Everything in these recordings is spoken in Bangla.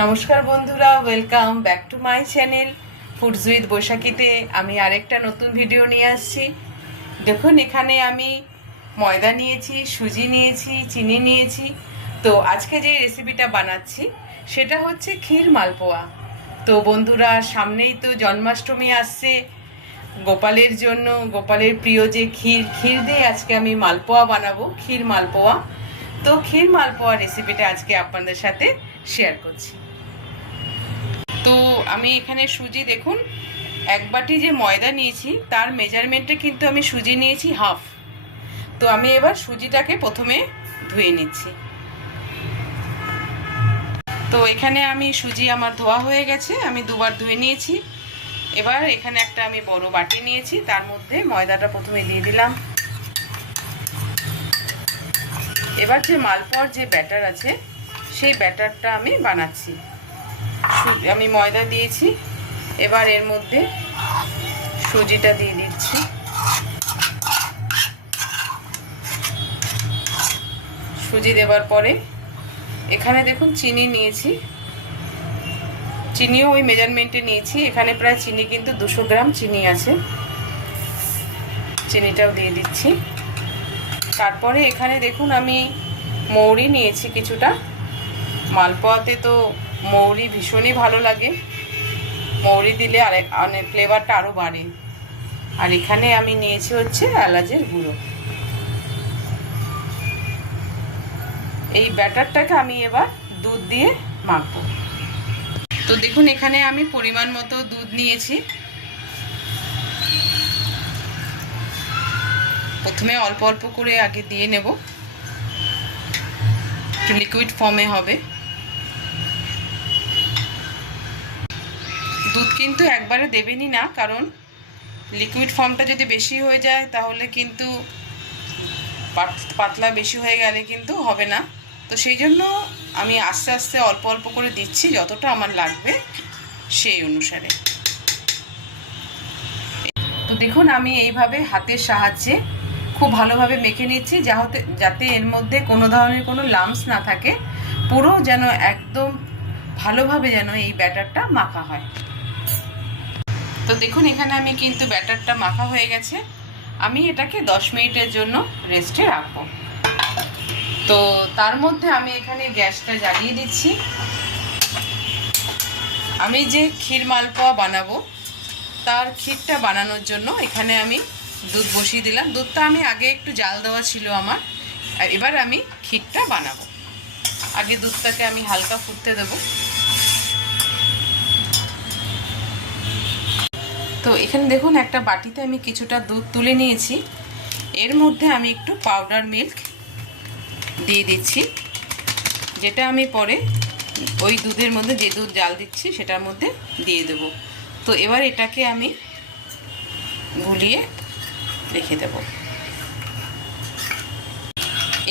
নমস্কার বন্ধুরা, welcome back to my channel foods with বৈশাখীতে। আমি আরেকটা নতুন ভিডিও নিয়ে আসছি। দেখুন, এখানে আমি ময়দা নিয়েছি, সুজি নিয়েছি, চিনি নিয়েছি। তো আজকে যে রেসিপিটা বানাচ্ছি সেটা হচ্ছে ক্ষীর মালপোয়া। তো বন্ধুরা, সামনেই তো জন্মাষ্টমী আসছে। গোপালের জন্য, গোপালের প্রিয় যে ক্ষীর দিয়ে আজকে আমি মালপোয়া বানাবো, ক্ষীর মালপোয়া। তো ক্ষীর মালপোয়া রেসিপিটা আজকে আপনাদের সাথে শেয়ার করছি। তো আমি এখানে সুজি, দেখুন, এক বাটি যে ময়দা নিয়েছি তার মেজারমেন্টে কিন্তু আমি সুজি নিয়েছি হাফ। তো আমি এবার সুজিটাকে প্রথমে ধুয়ে নিচ্ছি। তো এখানে আমি সুজি আমার ধোয়া হয়ে গেছে, আমি দুবার ধুয়ে নিয়েছি। এবার এখানে একটা আমি বড় বাটি নিয়েছি, তার মধ্যে ময়দাটা প্রথমে দিয়ে দিলাম। এবার যে মালপোয়ার যে ব্যাটার আছে সেই ব্যাটারটা আমি বানাচ্ছি। আমি ময়দা দিয়েছি, এবার এর মধ্যে সুজিটা দিয়ে দিচ্ছি। সুজি দেওয়ার পরে এখানে দেখুন চিনি নিয়েছি, চিনিও ওই মেজারমেন্টে নিয়েছি। এখানে প্রায় চিনি কিন্তু 200 গ্রাম চিনি আছে, চিনিটাও দিয়ে দিচ্ছি। তারপরে এখানে দেখুন আমি মৌরি নিয়েছি কিছুটা। মালপোয়াতে তো মৌরি ভীষণই ভালো লাগে, মৌরি দিলে অনেক ফ্লেভারটা আরও বাড়ে। আর এখানে আমি নিয়েছি হচ্ছে এলাচের গুঁড়ো। এই ব্যাটারটাকে আমি এবার দুধ দিয়ে মাখবো। তো দেখুন, এখানে আমি পরিমাণ মতো দুধ নিয়েছি। প্রথমে অল্প অল্প করে আগে দিয়ে নেব, একটু লিকুইড ফর্মে হবে। দুধ কিন্তু একবারে দেবেনই না, কারণ লিকুইড ফর্মটা যদি বেশি হয়ে যায় তাহলে কিন্তু পাতলা বেশি হয়ে গেলে কিন্তু হবে না। তো সেই জন্য আমি আস্তে আস্তে অল্প অল্প করে দিচ্ছি, যতটা আমার লাগবে সেই অনুসারে। তো দেখুন, আমি এইভাবে হাতের সাহায্যে খুব ভালোভাবে মেখে নিচ্ছি, যাতে এর মধ্যে কোনো ধরনের কোনো লাম্পস না থাকে। পুরো যেন একদম ভালোভাবে যেন এই ব্যাটারটা মাখা হয়। তো দেখুন, এখানে আমি কিন্তু ব্যাটারটা মাখা হয়ে গেছে। আমি এটাকে 10 মিনিটের জন্য রেস্টে রাখবো। তো তার মধ্যে আমি এখানে গ্যাসটা জ্বালিয়ে দিচ্ছি। আমি যে ক্ষীর মালপোয়া বানাবো তার ক্ষীরটা বানানোর জন্য এখানে আমি দুধ বসিয়ে দিলাম। দুধটা আমি আগে একটু জাল দেওয়া ছিল আমার। আর এবার আমি ক্ষীরটা বানাবো। আগে দুধটাকে আমি হালকা ফুটতে দেবো। তো এখানে দেখুন, একটা বাটিতে আমি কিছুটা দুধ তুলে নিয়েছি। এর মধ্যে আমি একটু পাউডার মিল্ক দিয়ে দিচ্ছি, যেটা আমি পরে ওই দুধের মধ্যে, যে দুধ জাল দিচ্ছি সেটার মধ্যে দিয়ে দেব। তো এবার এটাকে আমি গুলিয়ে রেখে দেব।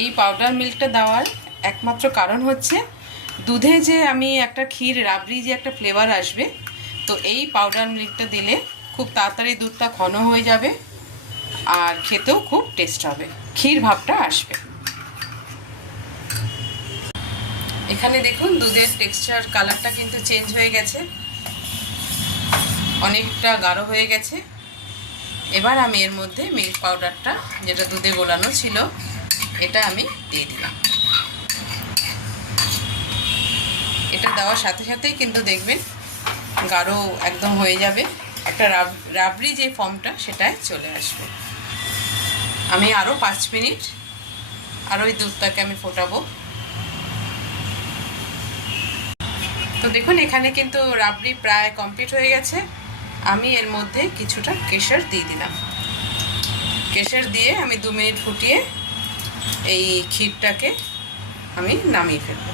এই পাউডার মিল্কটা দেওয়ার একমাত্র কারণ হচ্ছে দুধে যে আমি একটা ক্ষীর রাবড়ি যে একটা ফ্লেভার আসবে, তো এই পাউডার মিল্কটা দিলে খুব তাড়াতাড়ি দুধটা ঘন হয়ে যাবে আর খেতেও খুব টেস্ট হবে, ক্ষীর ভাবটা আসবে। এখানে দেখুন, দুধের টেক্সচার, কালারটা কিন্তু চেঞ্জ হয়ে গেছে, অনেকটা গাঢ় হয়ে গেছে। এবার আমি এর মধ্যে মিল্ক পাউডারটা, যেটা দুধে গোলানো ছিল, এটা আমি দিয়ে দিলাম। এটা দেওয়ার সাথে সাথেই কিন্তু দেখবেন গাঢ় একদম হয়ে যাবে, একটা রাবড়ি যে ফর্মটা সেটাই চলে আসবে। আমি আরও 5 মিনিট আরও ওই দুধটাকে আমি ফোটাবো। তো দেখুন, এখানে কিন্তু রাবড়ি প্রায় কমপ্লিট হয়ে গেছে। আমি এর মধ্যে কিছুটা কেশর দিয়ে দিলাম। কেশর দিয়ে আমি 2 মিনিট ফুটিয়ে এই ক্ষীরটাকে আমি নামিয়ে ফেলবো।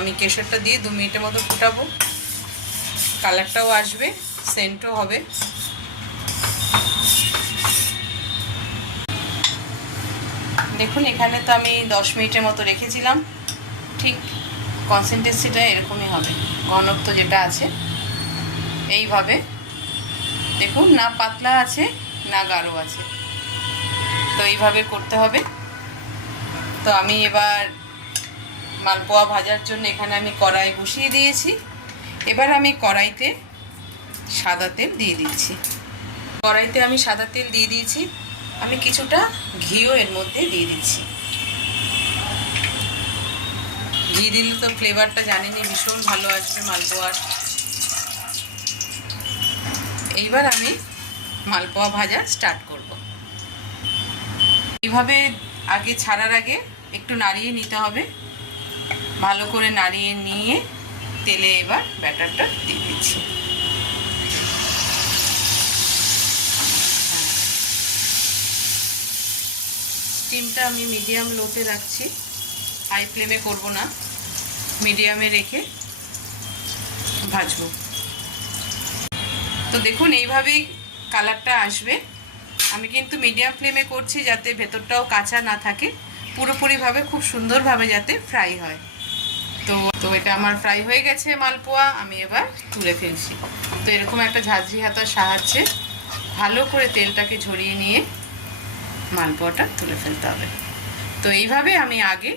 আমি কেশরটা দিয়ে 2 মিনিটের মতো ফুটাবো, কালারটাও আসবে, সেন্টও হবে। দেখুন, এখানে তো আমি 10 মিনিটের মতো রেখেছিলাম। ঠিক কনসিস্টেন্সিটা এরকমই হবে, ঘনত্ব যেটা আছে এইভাবে। দেখুন, না পাতলা আছে না গাঢ় আছে, তো এইভাবে করতে হবে। তো আমি এবার মালপোয়া ভাজার জন্য এখানে আমি কড়াই বসিয়ে দিয়েছি। এবার আমি কড়াইতে সাদা তেল দিয়ে দিচ্ছি। কড়াইতে আমি সাদা তেল দিয়ে দিয়েছি। আমি কিছুটা ঘিও এর মধ্যে দিয়ে দিচ্ছি। ঘি দিলে তো ফ্লেভারটা জানেনই ভীষণ ভালো আসবে মালপোয়ার। এইবার আমি মালপোয়া ভাজা স্টার্ট করব। এইভাবে আগে ছাড়ার আগে একটু নাড়িয়ে নিতে হবে। ভালো করে নাড়িয়ে নিয়ে তেলে এবার ব্যাটারটা দিয়ে দিচ্ছি। স্টিমটা আমি মিডিয়াম লোতে রাখছি, হাই ফ্লেমে করব না, মিডিয়ামে রেখে ভাজবো। তো দেখুন এইভাবেই কালারটা আসবে। আমি কিন্তু মিডিয়াম ফ্লেমে করছি যাতে ভেতরটাও কাঁচা না থাকে, পুরোপুরিভাবে খুব সুন্দরভাবে যাতে ফ্রাই হয়। তো এটা আমার ফ্রাই হয়ে গেছে মালপোয়া, আমি এবার তুলে ফেলছি। তো এরকম একটা ঝাঁঝরি হাতার সাহায্যে ভালো করে তেলটাকে ঝরিয়ে নিয়ে মালপোয়াটা তুলে ফেলতে হবে। তো এইভাবে আমি আগে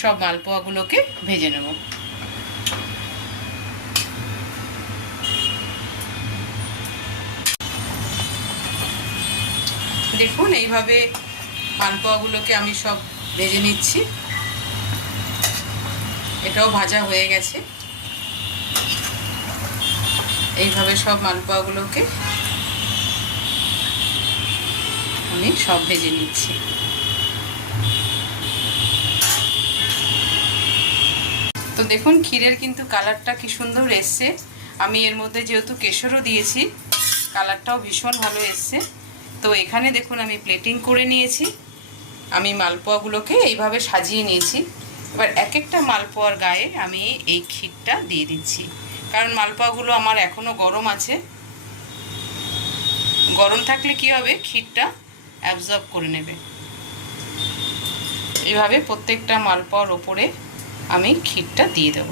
সব মালপোয়াগুলোকে ভেজে নেব। দেখুন এইভাবে মালপোয়াগুলোকে আমি সব ভেজে নিচ্ছি। এটাও ভাজা হয়ে গেছে। এইভাবে সব মালপোয়াগুলোকে আমি সব ভেজে নিচ্ছি। তো দেখুন ক্ষীরের কিন্তু কালারটা কি সুন্দর এসছে। আমি এর মধ্যে যেহেতু কেশরও দিয়েছি, কালারটাও ভীষণ ভালো এসছে। তো এখানে দেখুন আমি প্লেটিং করে নিয়েছি। আমি মালপোয়াগুলোকে এইভাবে সাজিয়ে নিয়েছি। এবার এক একটা মালপোয়ার গায়ে আমি এই ক্ষীরটা দিয়ে দিচ্ছি, কারণ মালপোয়াগুলো আমার এখনও গরম আছে। গরম থাকলে কি হবে, ক্ষীরটা অ্যাবজর্ব করে নেবে। এইভাবে প্রত্যেকটা মালপোয়ার ওপরে আমি ক্ষীরটা দিয়ে দেব।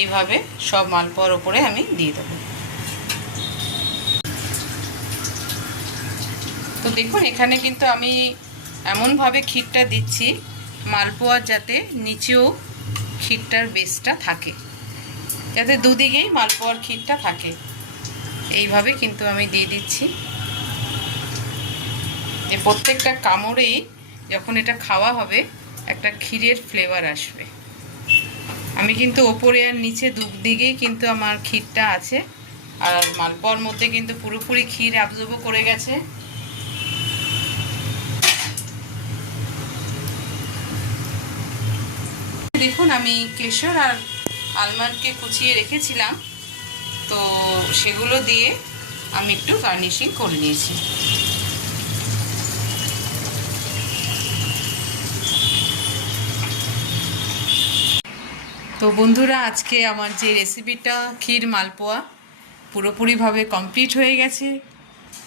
এইভাবে সব মালপোয়ার ওপরে আমি দিয়ে দেব। তো দেখুন এখানে কিন্তু আমি এমনভাবে ক্ষীরটা দিচ্ছি মালপোয়ার যাতে নিচেও ক্ষীরটার বেসটা থাকে, যাতে দুদিকেই মালপোয়ার ক্ষীরটা থাকে। এইভাবে কিন্তু আমি দিয়ে দিচ্ছি। এই প্রত্যেকটা কামড়েই যখন এটা খাওয়া হবে একটা ক্ষীরের ফ্লেভার আসবে। আমি কিন্তু ওপরে আর নিচে দুদিকেই কিন্তু আমার ক্ষীরটা আছে, আর মালপোয়ার মধ্যে কিন্তু পুরোপুরি ক্ষীর অ্যাবজর্ব করে গেছে। দেখুন আমি কেশর আর আলমন্ডকে কুচিয়ে রেখেছিলাম, তো সেগুলো দিয়ে আমি একটু গার্নিশিং করে নিয়েছি। তো বন্ধুরা আজকে আমার যে রেসিপিটা ক্ষীর মালপোয়া পুরোপুরিভাবে কমপ্লিট হয়ে গেছে।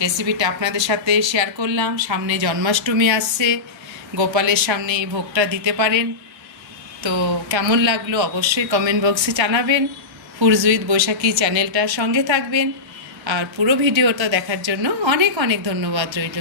রেসিপিটা আপনাদের সাথে শেয়ার করলাম। সামনে জন্মাষ্টমী আসছে, গোপালের সামনে এই ভোগটা দিতে পারেন। তো কেমন লাগলো অবশ্যই কমেন্ট বক্সে জানাবেন। ফুডস উইথ বৈশাখী চ্যানেলটার সঙ্গে থাকবেন। আর পুরো ভিডিওটা দেখার জন্য অনেক অনেক ধন্যবাদ রইল।